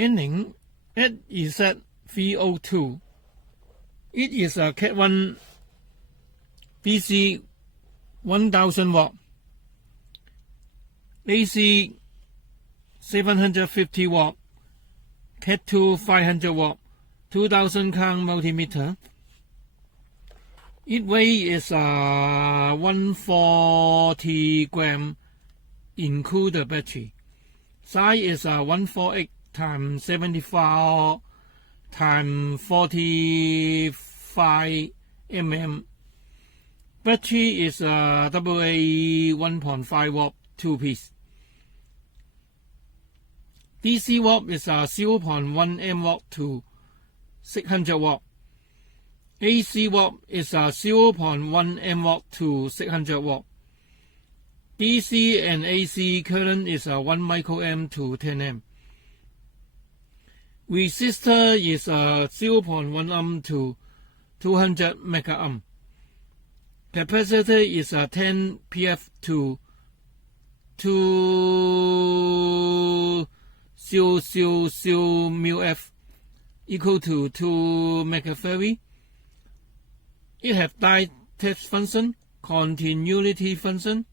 Aneng Sz302. It is a Cat1 DC 1000 watt, AC 750 watt, Cat2 500 watt, 2000 count multimeter. Its weight is 140 gram, include battery. Size is 148 times 74 times 45 mm. Battery is AA 1.5 watt 2-piece. DC watt is 0.1 M watt to 600 watt. AC watt is 0.1 M watt to 600 watt. DC and AC current is 1 microamp to 10 amp. Resistor is 0.1 ohm to 200 megaohm. Capacitor is 10 pF to 2000 μF, equal to 2 megafarad. It has die test function, continuity function.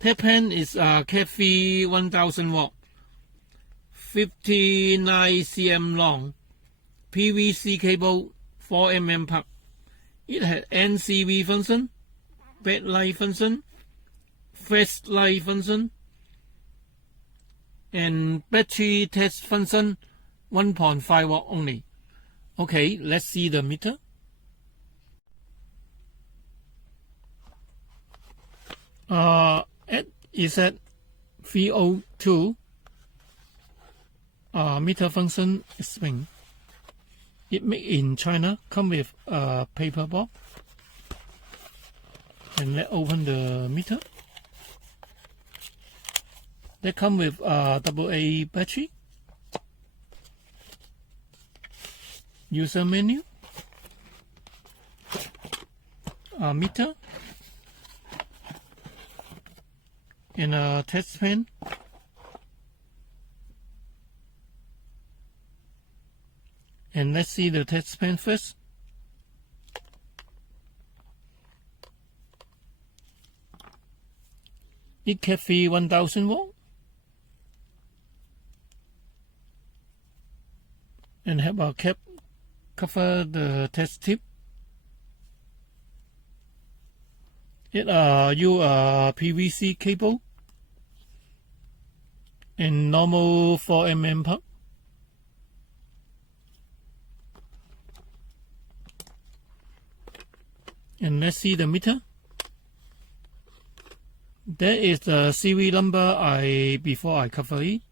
Testpen is Catii 1000 watt, 59 cm long, PVC cable, 4 mm plug. It has NCV function, backlight function, flashlight function, and battery test function 1.5 watt only. Okay, let's see the meter. Sz302 meter function is swing. It made in China, come with a paper box. And let's open the meter. They come with a AA battery. User menu. A meter. And a test pen. And let's see the test pen first. It Catii 1000 watt. And have a cap cover the test tip. It use a PVC cable and normal 4 mm plug. And let's see the meter. That is the serial number before I cover it.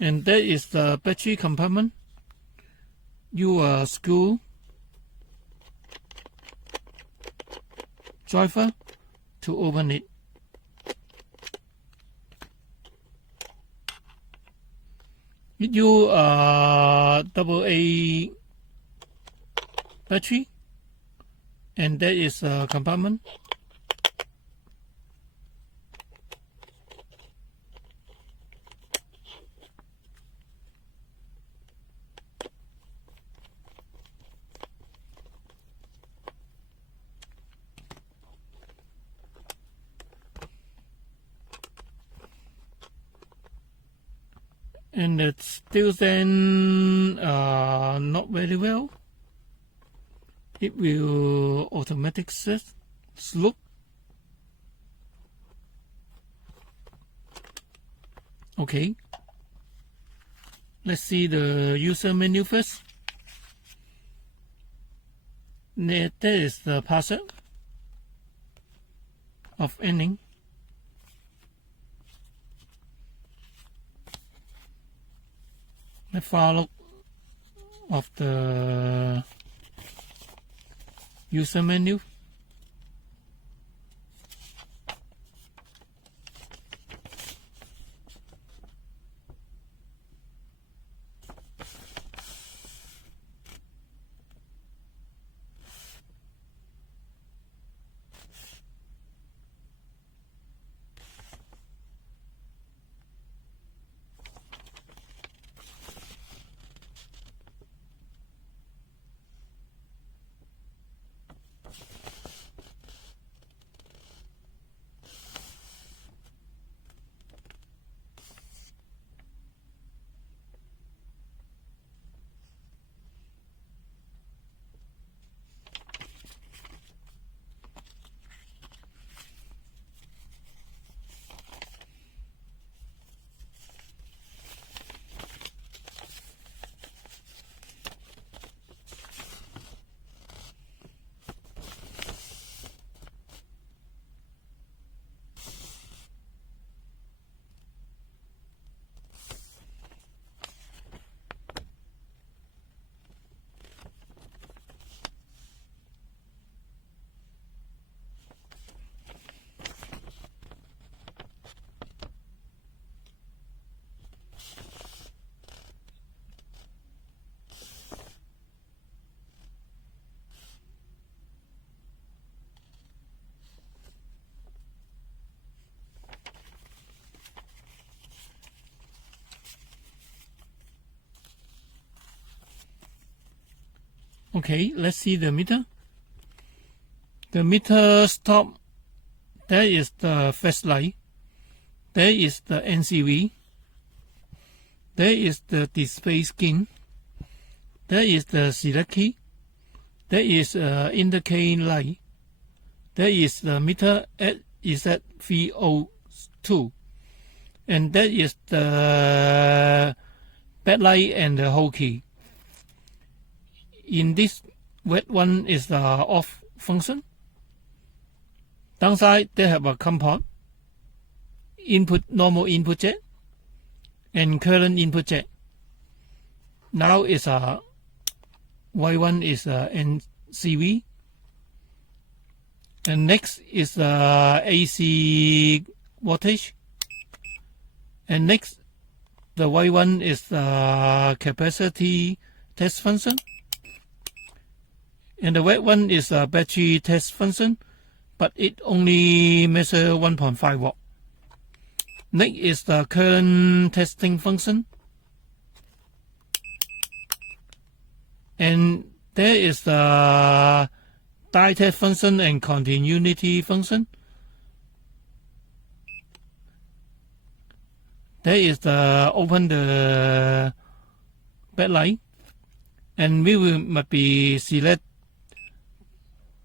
And that is the battery compartment. You screw driver to open it. It use AA battery, and that is a compartment. And it's still then not very well. It will automatic slope. Okay. Let's see the user menu first. That is the password of Aneng. The file of the user menu. Okay, let's see the meter. The meter stop. There is the flashlight. There is the NCV. There is the display skin. There is the select key. There is indicate light. There is the meter at Z302. And that is the backlight and the whole key. In this red one is the off function. Downside, they have a COM port, input, normal input jack, and current input jack. Now is a white one is a NCV, and next is AC voltage, and next the white one is the capacitor test function, and the red one is a battery test function, but it only measures 1.5 watt. Next is the current testing function. And there is the die test function and continuity function. There is the open the backlight, and we will must be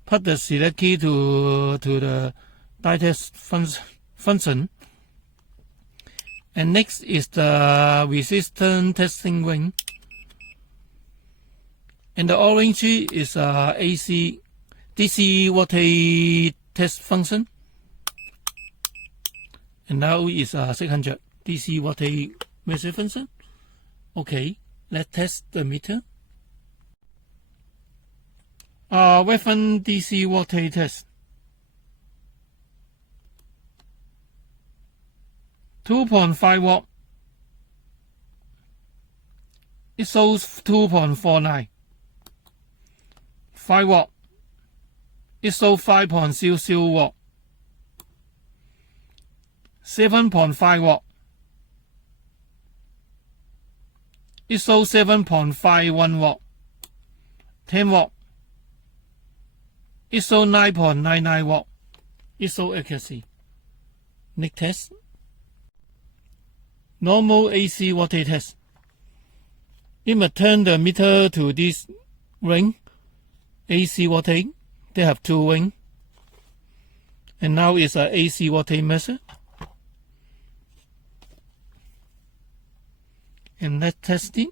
put the select key to the die test function. And next is the resistance testing ring. And the orange is DC voltage test function. And now is 600 DC voltage measure function. Okay, let's test the meter. Weapon DC voltage test. 2.5 watt. It shows 2.49. 5 watt. It shows 5.00 watt. 7.5 watt. It shows 7.51 watt. 10 watt. It shows 9.99 watt. It shows accuracy. Next test. Normal AC voltage test. It must turn the meter to this ring. AC voltage. They have two rings. And now it's an AC voltage measure. And let's test it.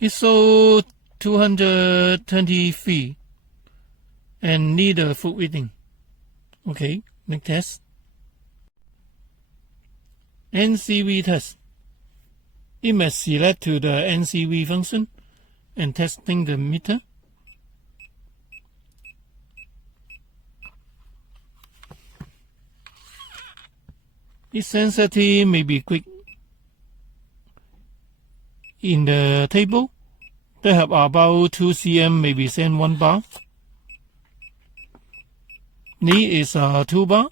It shows 223 and need a full reading. Okay, next test. NCV test. It must select to the NCV function and testing the meter. Its sensitivity may be quick. In the table, they have about 2 cm, maybe send 1 bar. Knee is 2 bar.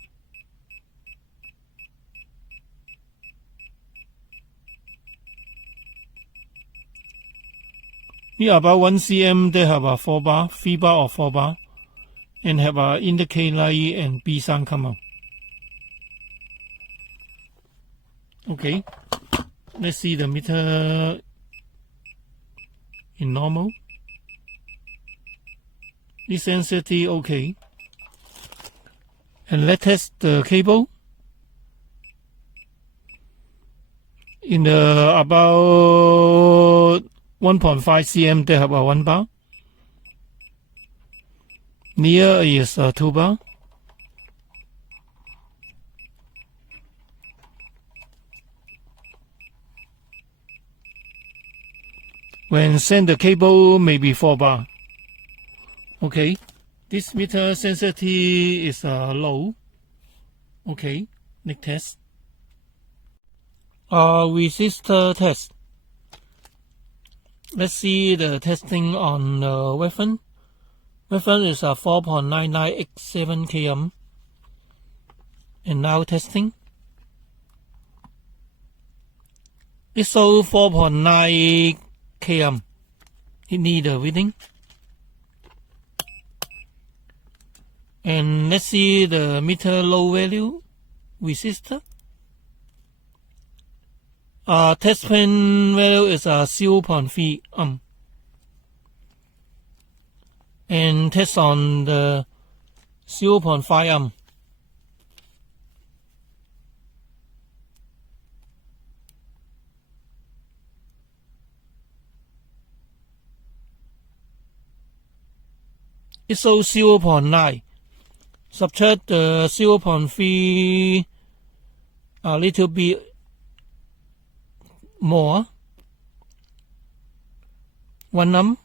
Here about 1 cm, they have a 4 bar, 3 bar or 4 bar, and have a indicate light and B sign come out. Okay, let's see the meter in normal. This sensitivity okay. And let's test the cable. In the about 1.5 cm, they have a 1 bar. Near is 2 bar. When send the cable, maybe 4 bar. Okay, this meter sensitivity is low. Okay, next test. Resistor test. Let's see the testing on the weapon. Reference is 4.9987 km. And now testing. It shows 4.9 km. It needs a reading. And let's see the meter low value resistor. Testpen value is 0.3 ohm. And test on the 0.5 ohm. It shows 0.9. Subtract the 0.3 a little bit more. 1 ohm.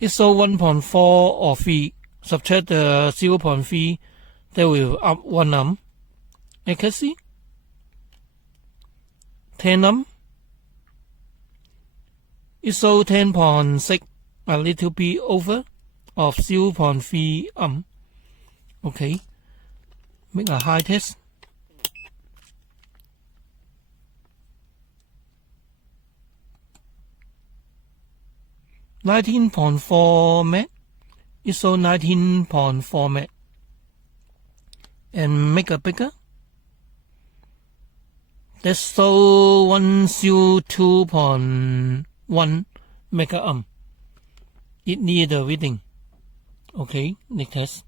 It shows 1.4 or 3. Subtract the 0.3, that will up 1 ohm. Accuracy 10 ohm. It shows 10.6, a little bit over of 0.3 ohm. Okay, make a high test. (19.4 meg). It shows 19.4 meg. And make a bigger. That shows 102.1 mega ohm. It needs a reading. Okay, next test.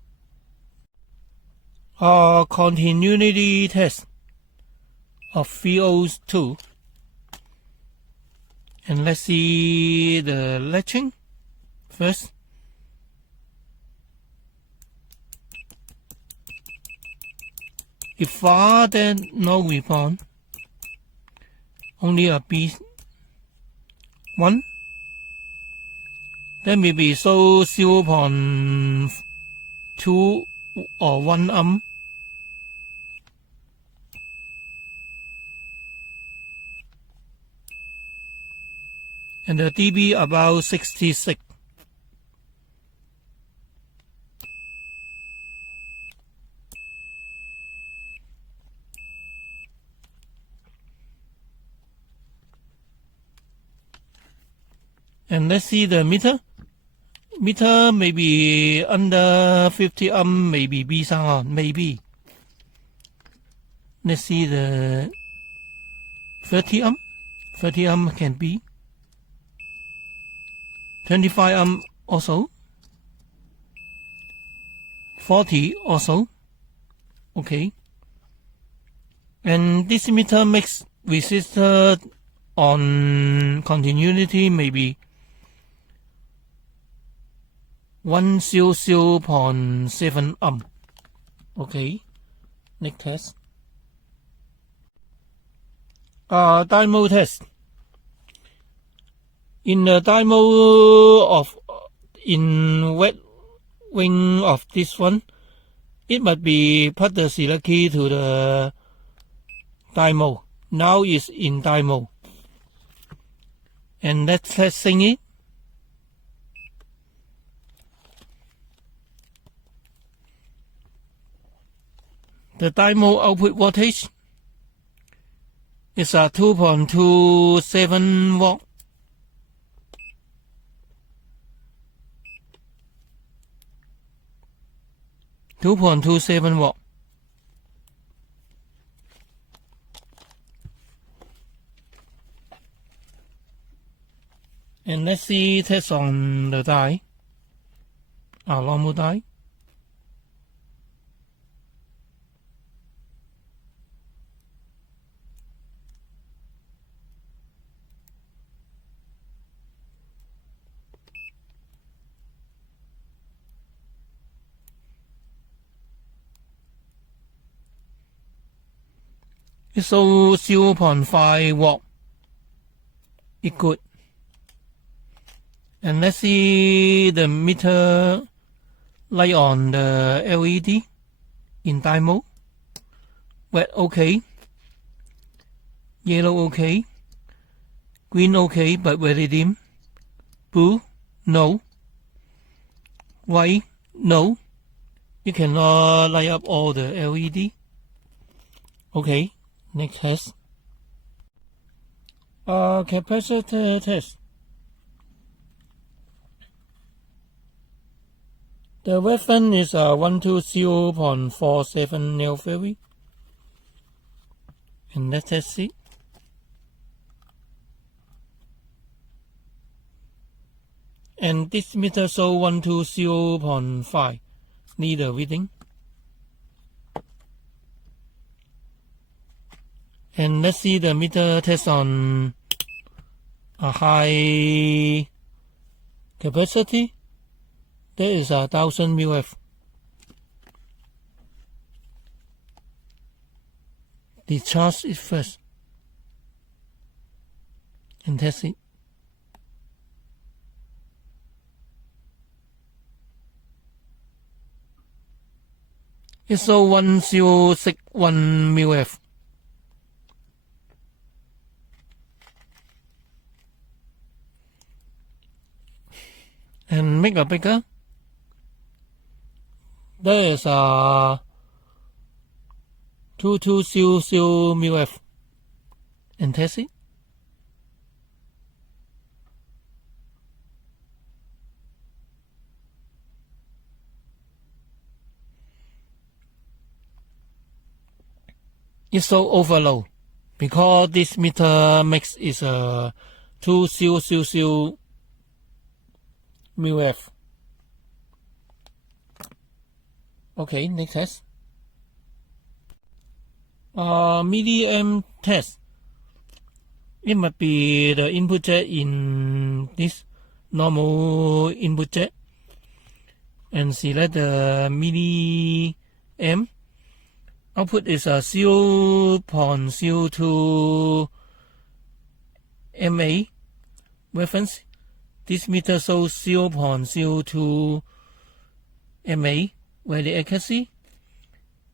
Continuity test of VO2. And let's see the latching first. If far, then no response. Only a B1. Then maybe so 0.2 or 1 ohm. And the dB about 66. And let's see the meter. Meter maybe under 50 ohm, maybe B3 on, maybe. Let's see the 30 ohm. 30 ohm can be. 25 ohm also. 40 also. Okay. And this meter makes resistor on continuity maybe 100.7 ohm. Okay. Next test. Dynamo test. In the dynamo of in wet wing of this one, it must be put the select key to the dynamo. Now it's in dynamo. And let's testing it. The dynamo output voltage is 2.27 volt. (2.27 volt). And let's see test on the die, normal die. It's so 0.5 watt. It's good. And let's see the meter light on the LED in dynamo. Red okay. Yellow okay. Green okay, but very dim. Blue, no. White, no. You cannot light up all the LED. Okay, next test. Capacitor test. The resistor is 120.47 nanofarad. And let's test it. And this meter shows 120.5. Need a reading. And let's see the meter test on a high capacity. There is 1000 mF. Discharge it first and test it. It shows 1061 mF. And make a bigger. There is 2200 mF. And test it. It's so overload because this meter mix is 2000 mF. Okay, next test. Milliamp test. It must be the input jet in this normal input jet. And select the milliamp. Output is 0.02 mA. Reference. This meter shows 0.02 mA. Very accuracy.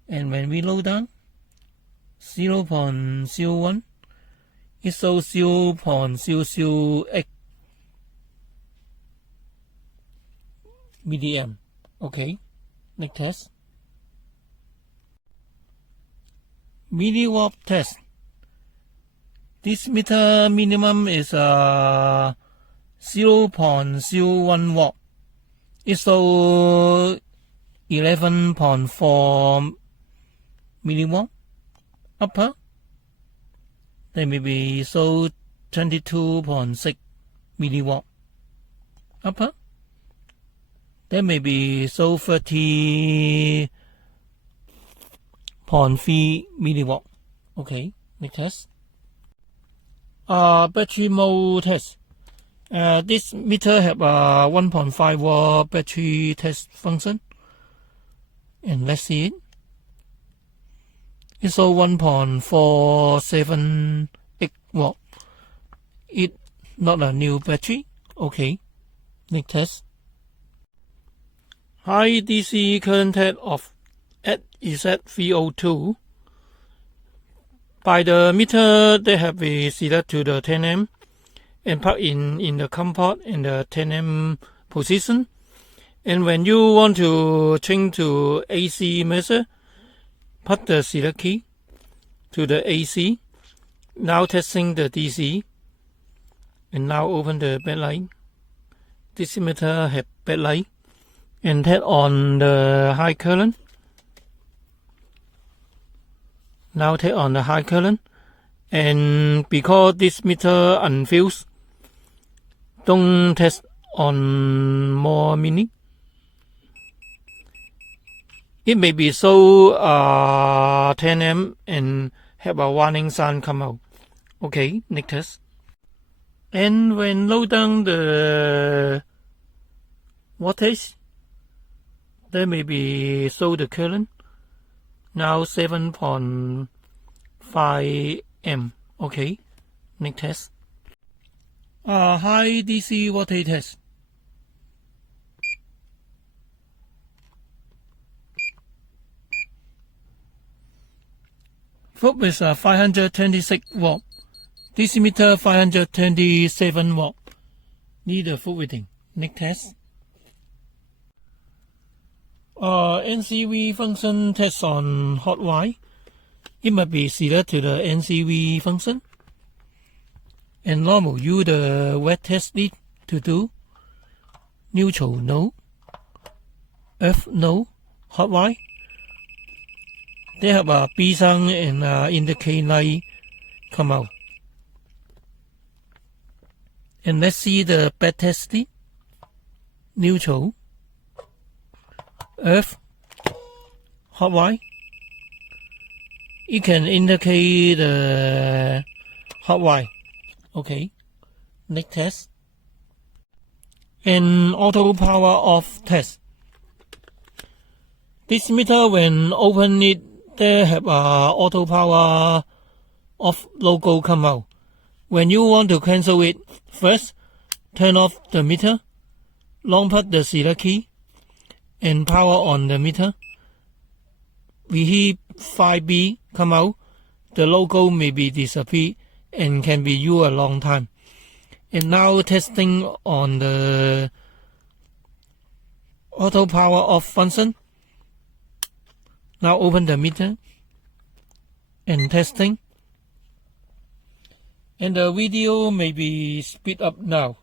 And when we load down 0.01, it shows 0.008 milliamp. Okay, next test. Milliwatt test. This meter minimum is 0.01 watt. It shows 11.4 milliwatt. Upper, they may be so 22.6 milliwatt. Upper, they may be so 30.3 milliwatt. Okay, next test. Battery mode test. This meter have a 1.5 watt battery test function. And let's see it. It's so 1.478 watt. It's not a new battery. Okay. Next test. High DC current test of at Z302. By the meter, they have been set to the 10 amp and plug in the COM port in the 10 amp position. And when you want to change to AC measure, put the select key to the AC. Now testing the DC. And now open the backlight. This meter have backlight. And test on the high current. Now test on the high current. And because this meter unfused, don't test on more minute. It may be so 10 amp and have a warning sign come out. Okay, next test. And when load down the voltage, there may be so the current. Now 7.5 amp. Okay, next test. High DC voltage test. Probe is 526 watt. DC meter 527 watt. need a full reading. Next test. NCV function test on hot wire. It must be set to the NCV function. And normal, use the wet test lead to do. Neutral, no. F, no. Hot wire. They have a B sign and indicate light come out. And let's see the back test lead. Neutral. F. Hot wire. It can indicate the hot wire. Okay. Next test. And auto power off test. This meter, when open it, they have a auto power off logo come out. When you want to cancel it, first turn off the meter, long press the select key, and power on the meter. We hear 5B come out. The logo may be disappear and can be used a long time. And now testing on the auto power off function. Now open the meter and testing. And the video may be speed up now.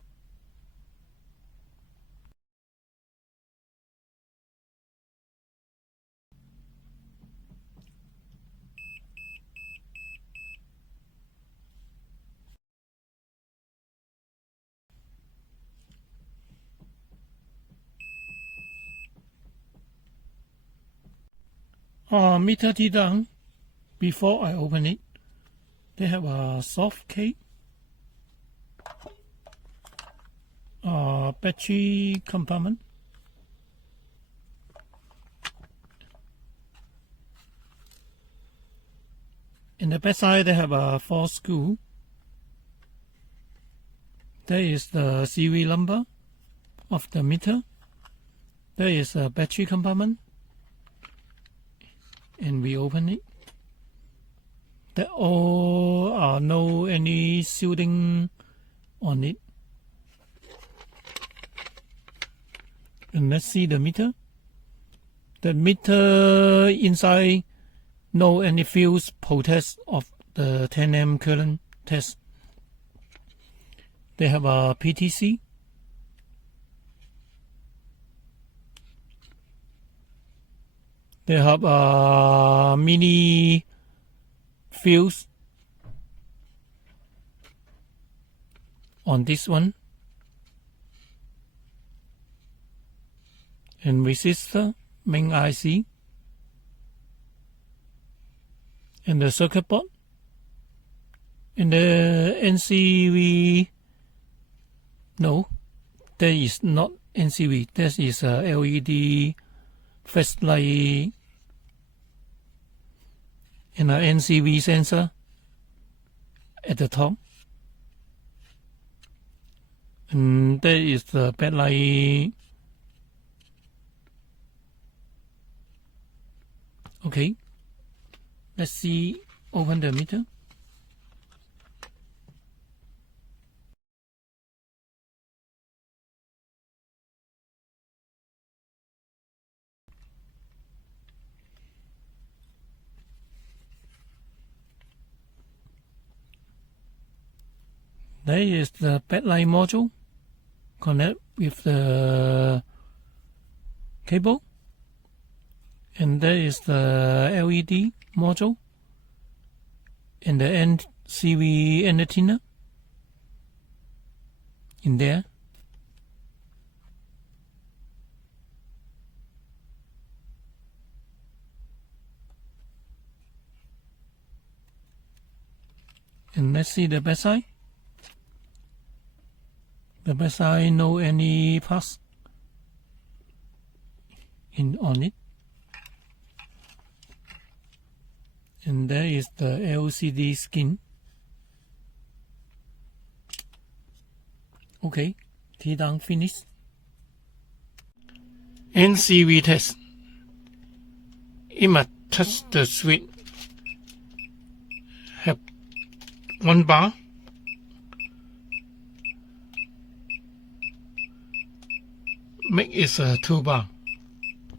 Meter T down. Before I open it, they have a soft case, battery compartment, in the back side they have a 4 screw. There is the serial number of the meter. There is a battery compartment. And we open it. There all are no any shielding on it. And let's see the meter. The meter inside no any fuse protest of the 10 amp current test. They have a PPTC. They have a mini fuse on this one, and resistor, main IC, and the circuit board. And the NCV, no, there is not NCV. This is a LED flashlight. And an NCV sensor at the top. And there is the backlight. Okay. Let's see, open the meter. There is the backlight module, connect with the cable, and there is the LED module, and the NCV antenna in there. And let's see the backside. The backside no any parts on it. And there is the LCD skin. Okay, T down finished. NCV test. It must touch the switch. Have 1 bar. make it 2 bar.